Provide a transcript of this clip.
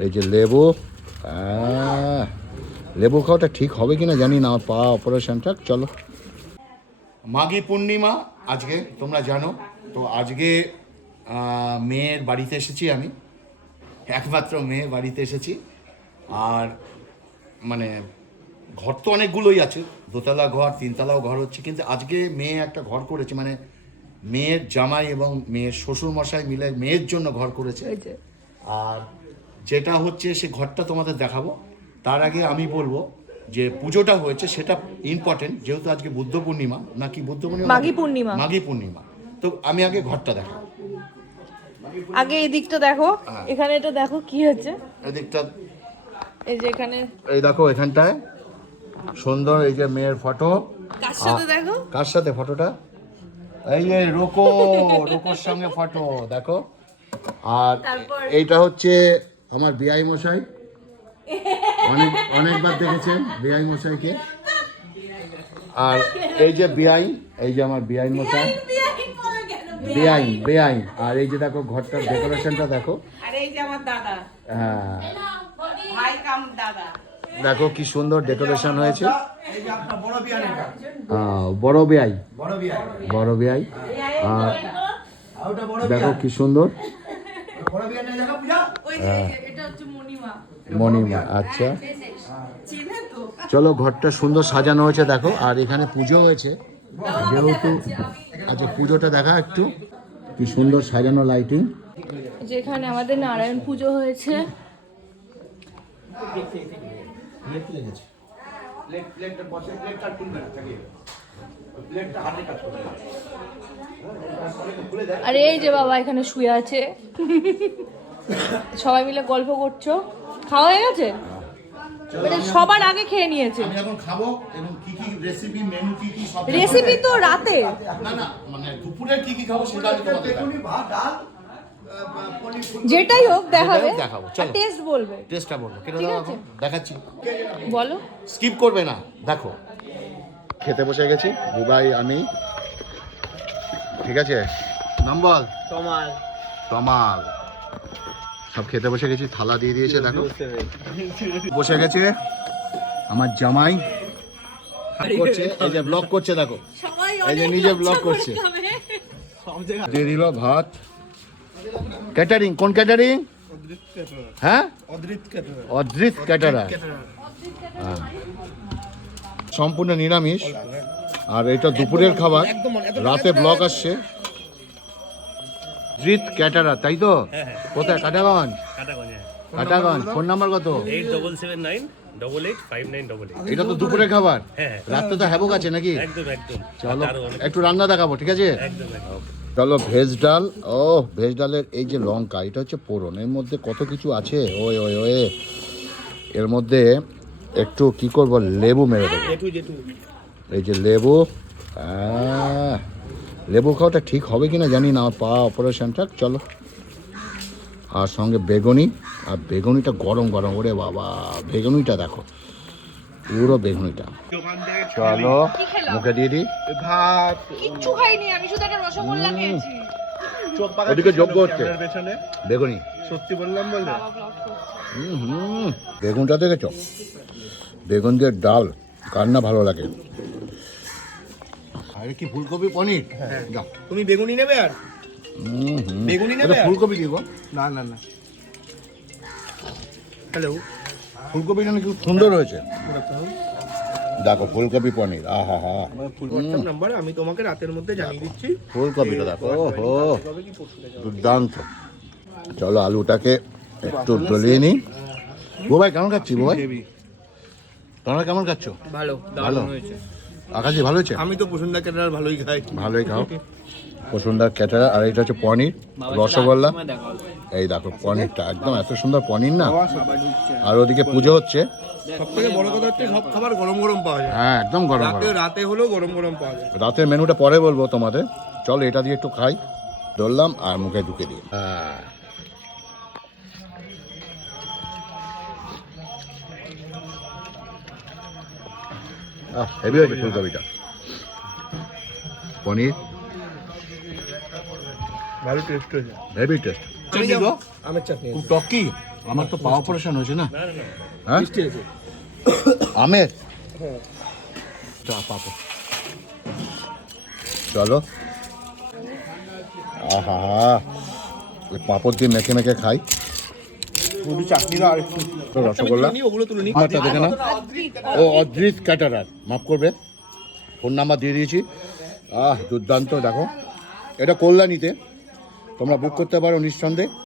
এই যে লেবু, লেবু খাওয়াটা ঠিক হবে কিনা জানি না, আমার পা অপারেশনটা। চলো, মাঘী পূর্ণিমা আজকে, তোমরা জানো তো। আজকে মেয়ের বাড়িতে এসেছি আমি, একমাত্র মেয়ে বাড়িতে এসেছি। আর মানে ঘর তো অনেকগুলোই আছে, দোতলা ঘর, তিনতলাও ঘর হচ্ছে, কিন্তু আজকে মেয়ে একটা ঘর করেছে, মানে মেয়ের জামাই এবং মেয়ের শ্বশুর মশাই মিলে মেয়ের জন্য ঘর করেছে। আর যেটা হচ্ছে সে ঘরটা তোমাদের দেখাবো। তার আগে আমি বলবো যে পুজোটা হয়েছে সেটা ইম্পর্টেন্ট, যেহেতু আজকে বুদ্ধ পূর্ণিমা, নাকি বুদ্ধ পূর্ণিমা, মাঘী পূর্ণিমা। তো আমি আগে ঘরটা দেখাবো। আগে এই দিকটা দেখো, এখানে এটা দেখো কি হচ্ছে। এই দিকটা, এই যে এখানে, এই দেখো এখানটায় সুন্দর এই যে মেয়ের ফটো। কার সাথে দেখো, কার সাথে ফটোটা? এই যে রোকোর সঙ্গে ফটো দেখো। আর এইটা হচ্ছে আমার বিআই মশাই, অনেকবার দেখেছেন বিআই মশাইকে। আর এই যে বিআই, এই যে আমার বিআই মশাই, বেআইন। আর এই যে দেখো ঘরটার ডেকোরেশনটা দেখো। আর এই যে আমার দাদা, হ্যাঁ ভাই কাম দাদা, দেখো কি সুন্দর ডেকোরেশন হয়েছে। বড় বেআই। আর দেখো কি সুন্দর, মণিমা। আচ্ছা চলো, ঘরটা সুন্দর সাজানো হয়েছে দেখো। আর এখানে পুজো হয়েছে যেহেতু, আচ্ছা পুজোটা দেখা একটু, কি সুন্দর সাজানো লাইটিং। যেখানে আমাদের নারায়ণ পুজো হয়েছে। আরে এই যে বাবা এখানে শুয়ে আছে, সবাই মিলে গল্প করছো। খাওয়া হয়ে গেছে, সবার আগে খেয়ে নিয়েছে। আমি এখন খাবো, এবং কি কি রেসিপি, মেনু কি কি, সব রেসিপি তো রাতে, না মানে দুপুরে কি কি খাবো সেটা আমি তোমাদের যেটাই হোক দেখাবে, দেখাবো। চলো টেস্ট বলবে, টেস্টটা বলবো, কেন ঠিক আছে? দেখাচ্ছি, বলো, স্কিপ করবে না। দেখো খেতে বসে গেছি, বুবাই আমি, ঠিক আছে? নাম বল। তমাল। সব খেতে বসে গেছি, থালা দিয়ে দিয়েছে দেখো। বসে গেছে আমার জামাই করছে, এই যে ব্লগ করছে দেখো, এই যে নিজে ব্লগ করছে। দিয়ে দিল ভাত। ক্যাটারিং, কোন ক্যাটারিং? হ্যাঁ, অদ্রিত ক্যাটারার। হ্যাঁ, সম্পূর্ণ নিরামিষ। আর এটা দুপুরের খাবার, রাতে ব্লগ আসছে। অদ্রিত ক্যাটারার, তাই তো? কোথায়? কাটাগঞ্জ। কাটাগঞ্জ। ফোন নাম্বার কত? 8779885988। এটা তো দুপুরের খাবার, রাতে তো হ্যাবক আছে নাকি? চলো একটু রান্না দেখাবো, ঠিক আছে? চলো ভেজ ডাল। ও ভেজ ডালের এই যে লঙ্কা, এটা হচ্ছে পোড়ন, এর মধ্যে কত কিছু আছে। ওয়ে এর মধ্যে একটু কি করবো, লেবু মেরে দেবো। এই যে লেবু, লেবু খাওয়াটা ঠিক হবে কিনা জানি না, আমার পা অপারেশনটা। চলো, আর সঙ্গে বেগুনি, আর বেগুনিটা গরম গরম। ওরে বাবা, বেগুনিটা দেখো, পুরো বেগুনিটা। চলো মুখে দিয়ে দিই। ভাত কিচ্ছু খাইনি আমি, শুধু একটা রসগোল্লা খেয়েছি। ওদিকে যোগ্য হচ্ছে বেগুনি, সত্যি বললাম বলে। বেগুনটা দেখেছ, বেগুন দিয়ে ডাল কার না ভালো লাগে। আরে কি ফুলকপি পনির, যাও তুমি বেগুনি নেবে? আর বেগুনি নেবে? ফুলকপি দিব না। হ্যালো, ফুলকপি যেন খুব সুন্দর হয়েছে দেখো, ফুলকপি পনির। আহা হা, হোয়াটসঅ্যাপ নাম্বার আমি তোমাকে রাতের মধ্যে জানিয়ে দিচ্ছি। ফুলকপিটা দেখো, ওহো দুর্দান্ত। চলো আলুটাকে একটু ডলিয়ে নিই। বুবাই কেমন খাচ্ছি? বুবাই তোমরা কেমন খাচ্ছ? ভালো, ভালো হয়েছে। আকাশি ভালো হয়েছে? আমি তো পছন্দ ক্যাটার ভালোই খাই। ভালোই খাও, সুন্দর ক্যাটারা। আর এটা হচ্ছে পনির, রসগোল্লা। এই দেখো পনিরটা একদম এত সুন্দর পনির না। আর ওদিকে পুজো হচ্ছে। সবথেকে বড় কথা হচ্ছে সব খাবার গরম গরম পাওয়া যায়। হ্যাঁ একদম গরম গরম। রাতে হলেও গরম গরম পাওয়া যায়। রাতের মেনুটা পরে বলবো তোমাদের। চলো এটা দিয়ে একটু খাই, ধরলাম আর মুখে ঢুকে দিই। হ্যাঁ হেভি হয়েছে ফুলকপিটা, পনির ভালো টেস্ট হয়েছে। Heavy taste. আমের চাটনি খুব টকি, আমার তো পা অপারেশন হয়েছে না হ্যাঁ মিষ্টি আছে। আমের চা পাপো চলো আহা ওই পাঁপড় দিয়ে মেখে মেখে খাই শুধু চাটনিটা আর একটু তো রসগোল্লা ওগুলো তুলে নি। আমারটা দেখে না ও অদ্রিত ক্যাটারার মাফ করবে ফোন নাম্বার দিয়ে দিয়েছি দুর্দান্ত দেখো এটা কল্যাণীতে তোমরা বুক করতে পারো নিঃসন্দেহে